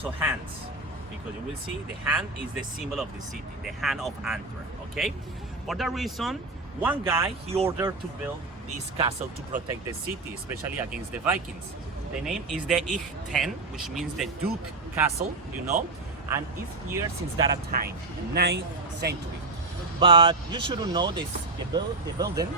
So hands, because you will see the hand is the symbol of the city, the hand of Antwerp, okay? For that reason, one guy, he ordered to build this castle to protect the city, especially against the Vikings. The name is the Ich 10, which means the Duke Castle, you know, and it's here since that time, 9th century. But you should know this, the building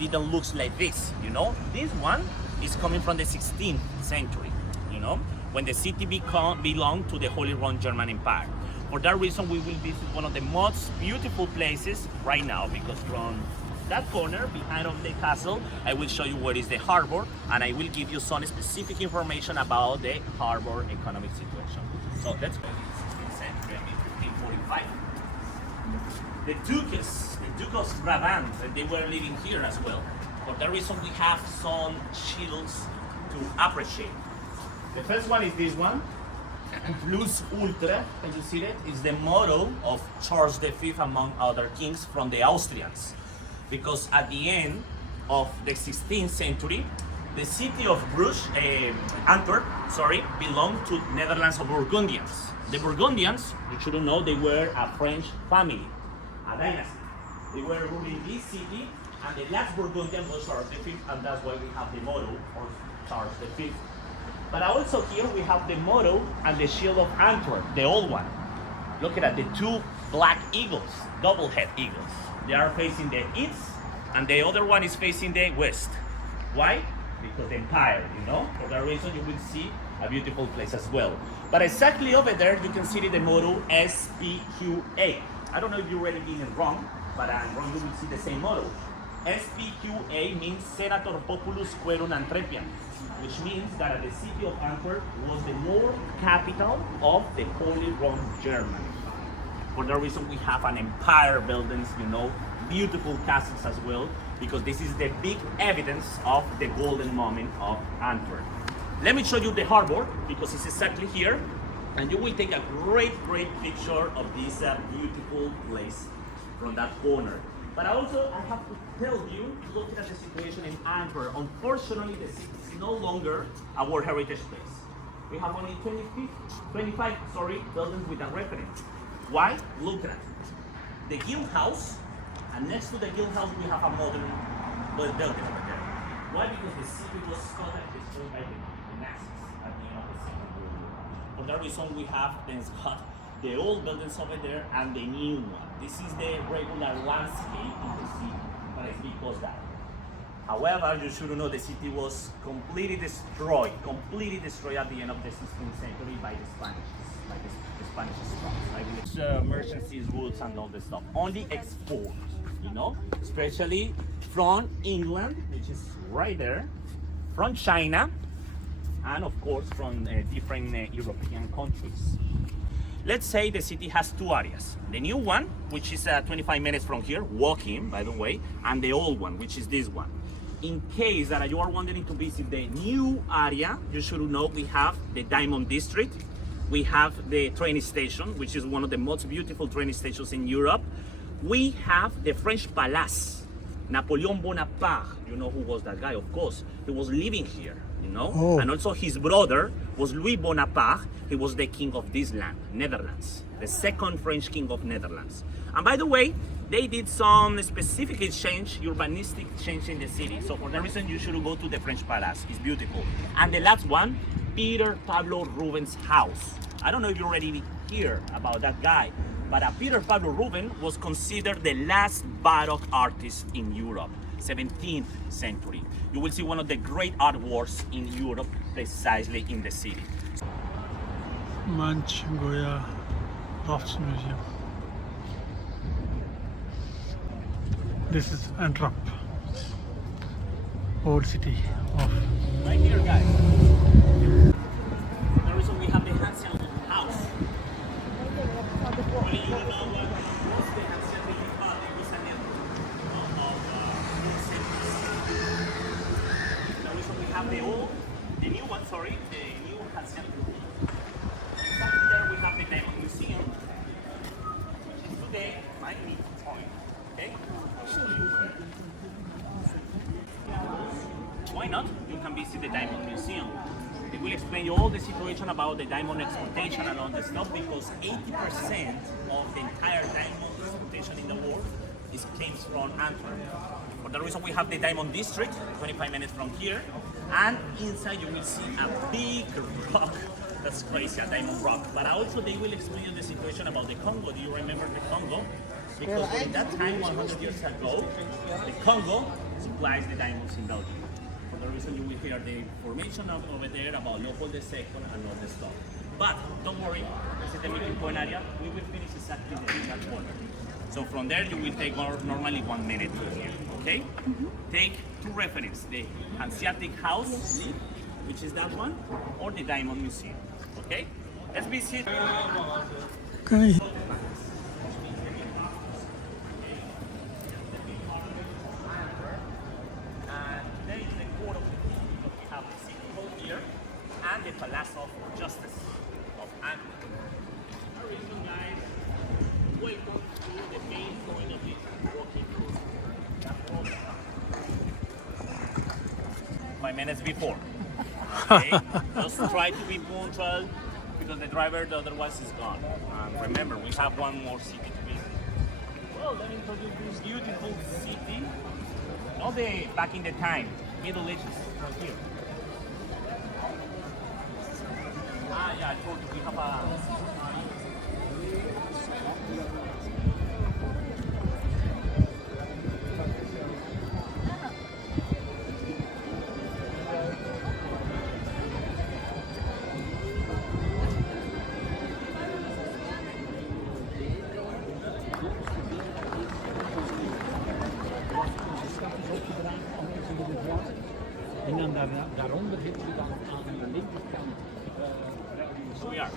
didn't look like this, you know. This one is coming from the 16th century, you know, when the city belonged to the Holy Roman German Empire. For that reason, we will visit one of the most beautiful places right now, because from that corner behind of the castle, I will show you where is the harbor, and I will give you some specific information about the harbor economic situation. So let's go. 16th century, I mean 1545. The Duke of Brabant, they were living here as well. For that reason, we have some shields to appreciate. The first one is this one, Plus Ultra, can you see that? It's the motto of Charles V, among other kings, from the Austrians. Because at the end of the 16th century, the city of Antwerp, belonged to Netherlands of Burgundians. The Burgundians, you should know, they were a French family, a dynasty. They were ruling this city, and the last Burgundian was Charles V, and that's why we have the motto of Charles V. But also here we have the motto and the shield of Antwerp, the old one. Look at the two black eagles, double head eagles. They are facing the east, and the other one is facing the west. Why? Because the empire, you know. For that reason, you will see a beautiful place as well. But exactly over there, you can see the motto SPQA. I don't know if you're really getting it wrong, but I'm wrong, you will see the same motto. SPQA means Senator Populus Querum Antwerpian, which means that the city of Antwerp was the more capital of the Holy Roman Germany. For that reason, we have an empire buildings, you know, beautiful castles as well, because this is the big evidence of the golden moment of Antwerp. Let me show you the harbor, because it's exactly here, and you will take a great picture of this beautiful place from that corner. But also, I have to tell you, look at the situation in Antwerp. Unfortunately, the city is no longer a World Heritage Place. We have only 25 buildings with a reference. Why? Look at it. The Guild House, and next to the Guild House, we have a modern building over there. Why? Because the city was totally destroyed by the Nazis at the end of the Second World War. For that reason, we have then got the old buildings over there and the new one. This is the regular landscape in the city, but it's because that. However, you should know the city was completely destroyed at the end of the 16th century by the Spanish, like emergency routes and all this stuff. Only export, you know, especially from England, which is right there, from China, and of course from different European countries. Let's say the city has two areas. The new one, which is 25 minutes from here, walking, by the way, and the old one, which is this one. In case that you are wanting to visit the new area, you should know we have the Diamond District. We have the train station, which is one of the most beautiful train stations in Europe. We have the French Palace. Napoleon Bonaparte, you know who was that guy, of course. He was living here, you know. Oh. And also his brother was Louis Bonaparte. He was the king of this land, Netherlands, the second French king of Netherlands. And by the way, they did some specific exchange, urbanistic change in the city. So for that reason, you should go to the French Palace. It's beautiful. And the last one, Peter Pablo Rubens' house. I don't know if you already hear about that guy, but Peter Pablo Rubens was considered the last Baroque artist in Europe, 17th century. You will see one of the great artworks in Europe precisely in the city. Manch Goya Crafts Museum. This is Antwerp, old city of. Right here, guys. The reason we have the ancient house. Only you know what's the ancient republic was an the reason we have the new one, the new ancient republic. Exactly there we have the Diamond Museum, which is today my meeting point. Okay? Why not? You can visit the Diamond Museum. They will explain you all the situation about the diamond exportation and all the stuff because 80% of the entire diamond exportation in the world comes from Antwerp. For that reason, we have the diamond district, 25 minutes from here, and inside you will see a big rock. That's crazy, a diamond rock. But also they will explain you the situation about the Congo. Do you remember the Congo? Because at that time, 100 years ago, the Congo supplies the diamonds in Belgium. For the reason you will hear the information over there about Leopold II and all the stuff. But don't worry, this is the meeting point area. We will finish exactly in that corner. So from there you will take normally 1 minute to here, okay? Take two references, the Hanseatic House, which is that one, or the Diamond Museum, okay? Let's visit. Okay. And the Palace of Justice of Antwerp. Guys, welcome to the main point of this walking tour. 5 minutes before. Okay? Just try to be punctual because the driver otherwise is gone. And remember, we have one more city to visit. Well, let me introduce this beautiful city. Not the back in the time, Middle Ages, from here. Yeah, I told you we have a... En dan daaronder zitten we dan aan de linkerkant. So we are.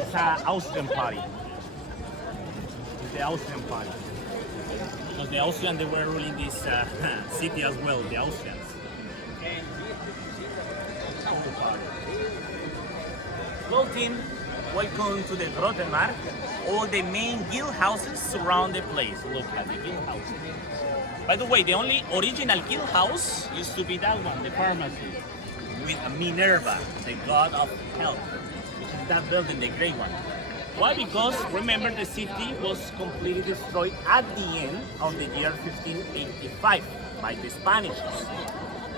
It's an Austrian party. It's the Austrian party. Because the Austrians, they were ruling this city as well, the Austrians. Well, team, welcome to the Grote Mark. All the main guild houses surround the place. Look at the guild houses. By the way, the only original guild house used to be that one, the pharmacy, with Minerva, the god of health, which is that building, the gray one. Why? Because remember the city was completely destroyed at the end of the year 1585 by the Spanish.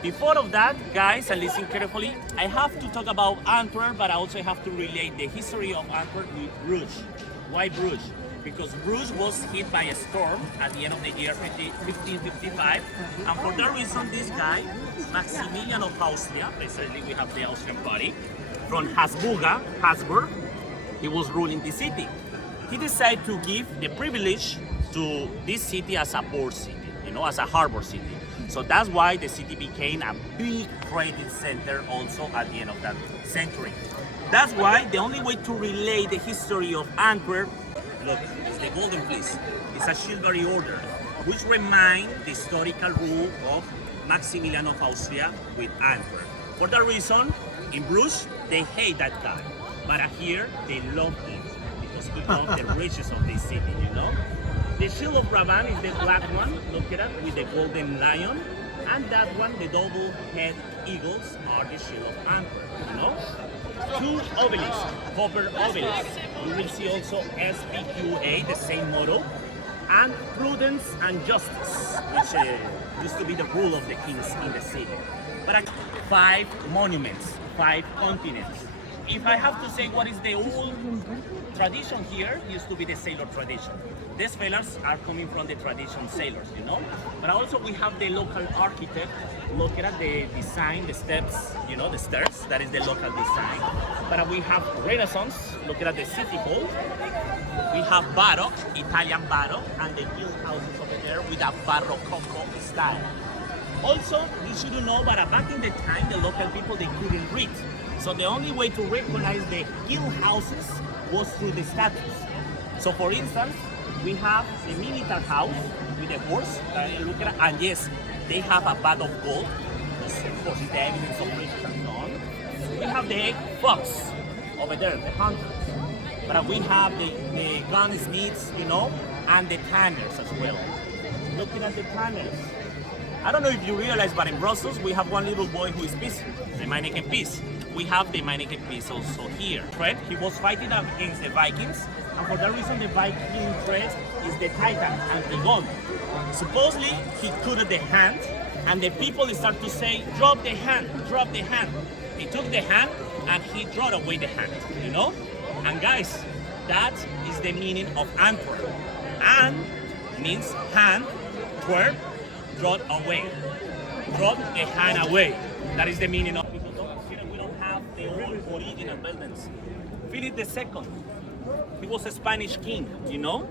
Before of that, guys, and listen carefully, I have to talk about Antwerp, but I also have to relate the history of Antwerp with Bruges. Why Bruges? Because Bruges was hit by a storm at the end of the year 1555, and for that reason, this guy, Maximilian of Austria, recently we have the Austrian party, from Habsburg, he was ruling the city. He decided to give the privilege to this city as a port city, as a harbor city. So that's why the city became a big trading center also at the end of that century. That's why the only way to relate the history of Antwerp, look, is the Golden Fleece. It's a chivalry order, which reminds the historical rule of Maximilian of Austria with Antwerp. For that reason, in Bruges, they hate that guy. But here, they love him because he got the riches of this city, The shield of Brabant is the black one, look at it, with the golden lion. And that one, the double-head eagles, are the shield of Antwerp, Two obelisks, copper obelisks. You will see also SPQA, the same motto, and prudence and justice, which used to be the rule of the kings in the city. But 5 monuments, 5 continents. If I have to say what is the old tradition here, used to be the sailor tradition. These sailors are coming from the tradition sailors, But also we have the local architect, look at the design, the steps, the stairs, that is the local design. But we have Renaissance, look at the city hall. We have Baroque, Italian Baroque, and the guild houses over there with a Baroque style. Also, you should know, but back in the time, the local people, they couldn't read. So the only way to recognize the guild houses was through the statues. So for instance, we have the military house with the horse, look at it, and yes, they have a bag of gold, of course, the evidence of riches and so on. We have the fox over there, the hunters. But we have the gunsmiths, and the tanners as well. Looking at the tanners. I don't know if you realize, but in Brussels we have one little boy who is peace, the Manneken Peace. We have the Manneken Peace also here. Fred, he was fighting against the Vikings, and for that reason the Viking crest is the Titan, Antigoon. Supposedly he cut the hand, and the people start to say, drop the hand, drop the hand. He took the hand and he threw away the hand, you know? And guys, that is the meaning of Antwerp. And means hand, twerp, drop away. Drop a hand away. That is the meaning of, because we don't have the old original buildings. Philip II, he was a Spanish king, you know?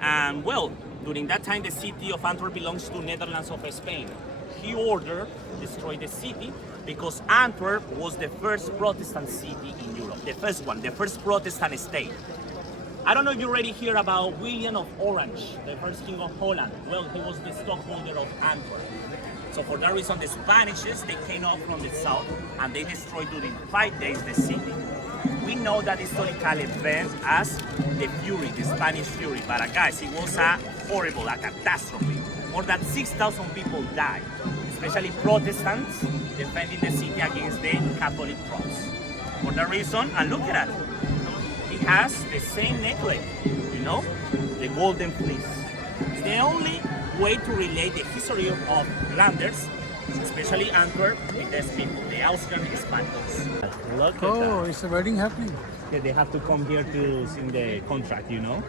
And well, during that time the city of Antwerp belongs to Netherlands of Spain. He ordered to destroy the city because Antwerp was the first Protestant city in Europe. The first one, the first Protestant state. I don't know if you already hear about William of Orange, the first king of Holland. Well, he was the stockholder of Antwerp. So for that reason, the Spanish, they came up from the south and they destroyed during 5 days the city. We know that historical event as the Fury, the Spanish Fury. But guys, it was a horrible, a catastrophe. More than 6,000 people died, especially Protestants defending the city against the Catholic troops. For that reason, and look at that, it has the same necklace, you know, the golden fleece. It's the only way to relate the history of Flanders, especially Antwerp, with these people, the Austrian Spaniards. Look at Oh, that. it's a wedding happening. Yeah, they have to come here to sign the contract, you know.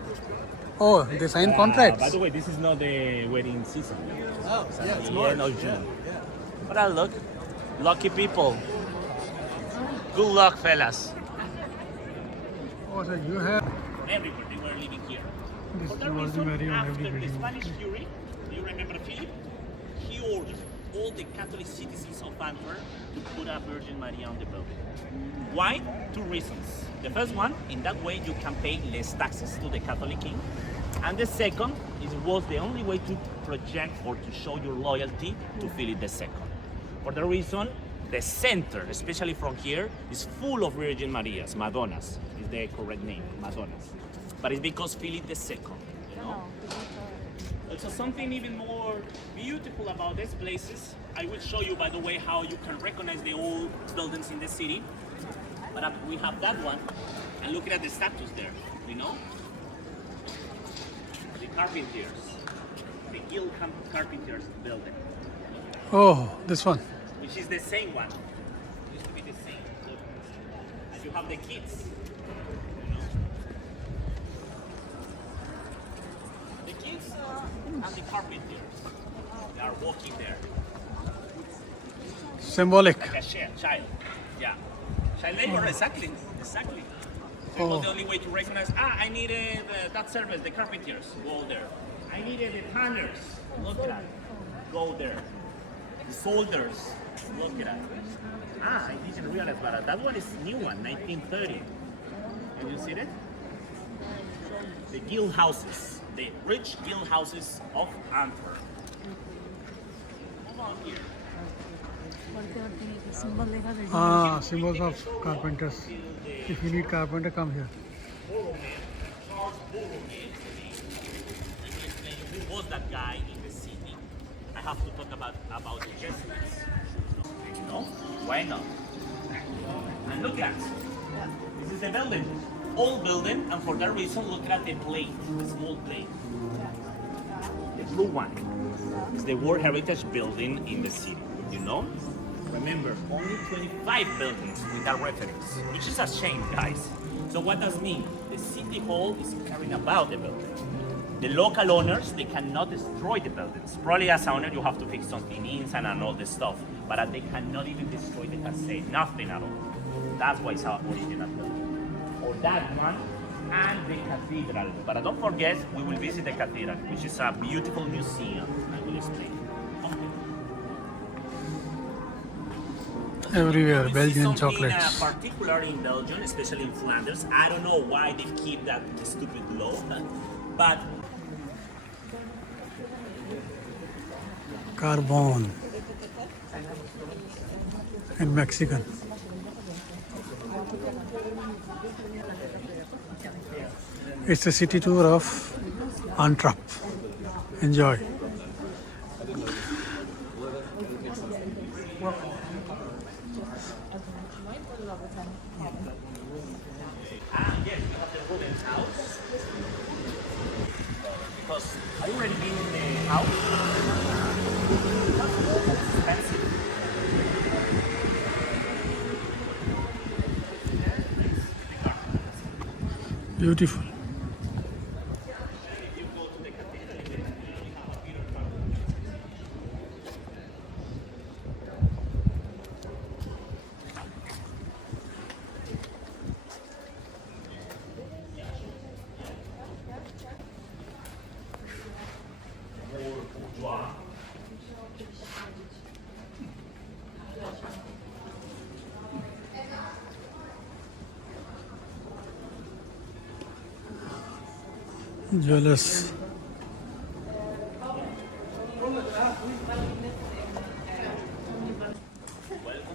Oh, they sign By contracts. the way, this is not the wedding season. Oh, yeah, it's the March. end of June. Yeah. But look, lucky people. Good luck, fellas. Oh, so you have Everybody were living here. this For is that the reason, Mary on after every the building. Spanish Fury, do you remember Philip? He ordered all the Catholic citizens of Antwerp to put a Virgin Maria on the building. Why? Two reasons. The first one, in that way you can pay less taxes to the Catholic king. And the second, it was the only way to project or to show your loyalty to Philip II. For the reason, the center, especially from here, is full of Virgin Marias, Madonnas, is the correct name, Madonnas. But it's because Philip II, you know? Also, something even more beautiful about these places, I will show you, by the way, how you can recognize the old buildings in the city. But we have that one, and look at the statues there, you know? The carpenters, the Guild Carpenters building, Oh, this one. which is the same one. It used to be the same. Look. And you have the kids. You know? The kids and the carpenters. They are walking there. Symbolic. Like a child. Yeah. Child labor, exactly. Exactly. So it was the only way to recognize, I needed that service, the carpenters, go there. I needed the tanners, look at that, go there. The soldiers, look at that. I didn't realize, but that one is new one, 1930. Have you seen it? The guild houses, the rich guild houses of Antwerp. Move on here. Ah, symbols of carpenters. If you need carpenter, come here. Who was that guy in the city? I have to talk about the Jesuits. You know? Why not? And look at this is the building. Old building, and for that reason, look at the plate, the small plate. The blue one. It's the World Heritage Building in the city, you know? Remember, only 25 buildings with that reference, which is a shame, guys. So what does mean? The city hall is caring about the building. The local owners, they cannot destroy the buildings. Probably as an owner, you have to fix something inside and all this stuff, but they cannot even destroy the cassette, nothing at all. That's why it's our original building. Or that one, and the cathedral. But don't forget, we will visit the cathedral, which is a beautiful museum. I will explain. Everywhere, We see Belgian something, chocolates. particular in Belgium, especially in Flanders. I don't know why they keep that stupid law, but Carbon. And Mexican. It's a city tour of Antwerp. Enjoy. Yes, we have the wooden house. Because have you already been in the house? That's expensive. Beautiful. Jealous. Welcome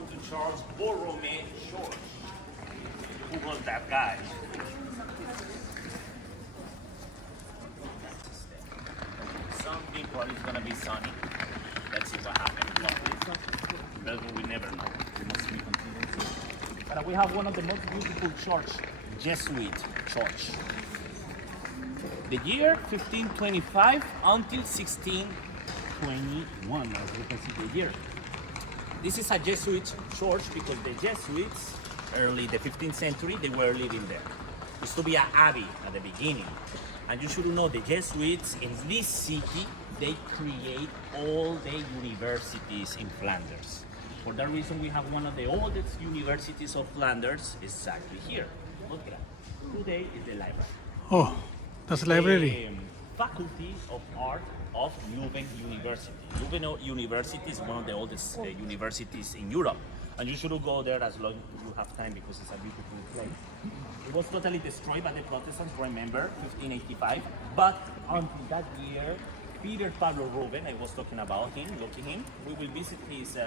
to Charles Borromeo Shores. Who was that guy? Some people it's gonna be sunny. Let's see what happens. Belgium, we never know. We must be contingency. But we have one of the most beautiful church, Jesuit church. The year 1525 until 1621, as you can see the year. This is a Jesuit church because the Jesuits, early the 15th century, they were living there. It used to be an abbey at the beginning. And you should know the Jesuits in this city, they create all the universities in Flanders. For that reason, we have one of the oldest universities of Flanders exactly here. Look at that. Today is the library. Oh, that's a library. The Faculty of Art of Leuven University. Leuven University is one of the oldest universities in Europe. And you should go there as long as you have time because it's a beautiful place. It was totally destroyed by the Protestants, remember, 1585. But until that year, Peter Pablo Rubens, I was talking about him, look at him, we will visit his